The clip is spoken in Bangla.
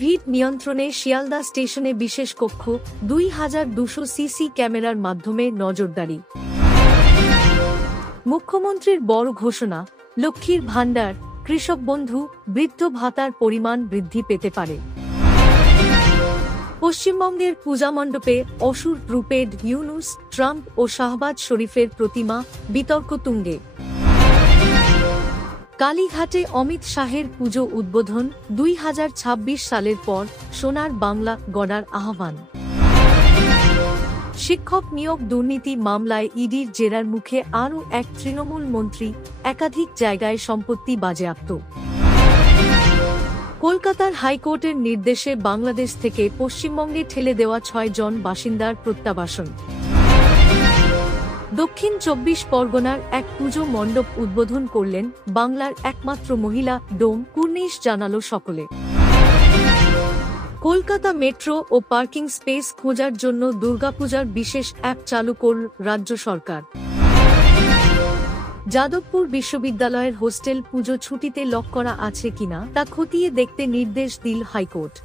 ভিড় নিয়ন্ত্রণে শিয়ালদা স্টেশনে বিশেষ কক্ষ, 2200 সিসি ক্যামেরার মাধ্যমে নজরদারি। মুখ্যমন্ত্রীর বড় ঘোষণা, লক্ষ্মীর ভাণ্ডার, কৃষক বন্ধু, বৃদ্ধ ভাতার পরিমাণ বৃদ্ধি পেতে পারে। পশ্চিমবঙ্গের পূজামণ্ডপে অসুর রূপে ইউনূস, ট্রাম্প ও শাহবাজ শরীফের প্রতিমা, বিতর্ক তুঙ্গে। কালীঘাটে অমিত শাহের পুজো উদ্বোধন, 2026 সালের পর সোনার বাংলা গড়ার আহ্বান। শিক্ষক নিয়োগ দুর্নীতি মামলায় ইডির জেরার মুখে আরও এক তৃণমূল মন্ত্রী, একাধিক জায়গায় সম্পত্তি বাজেয়াপ্ত। কলকাতার হাইকোর্টের নির্দেশে বাংলাদেশ থেকে পশ্চিমবঙ্গে ঠেলে দেওয়া 6 জন বাসিন্দার প্রত্যাবাসন। দক্ষিণ 24 পরগনার এক পুজো মণ্ডপ উদ্বোধন করলেন বাংলার একমাত্র মহিলা, ডোম কুর্নিশ জানালো সকলে। কলকাতা মেট্রো ও পার্কিং স্পেস খোঁজার জন্য দুর্গাপূজার বিশেষ অ্যাপ চালু করল রাজ্য সরকার। যাদবপুর বিশ্ববিদ্যালয়ের হোস্টেল পুজো ছুটিতে লক করা আছে কিনা তা খতিয়ে দেখতে নির্দেশ দিল হাইকোর্ট।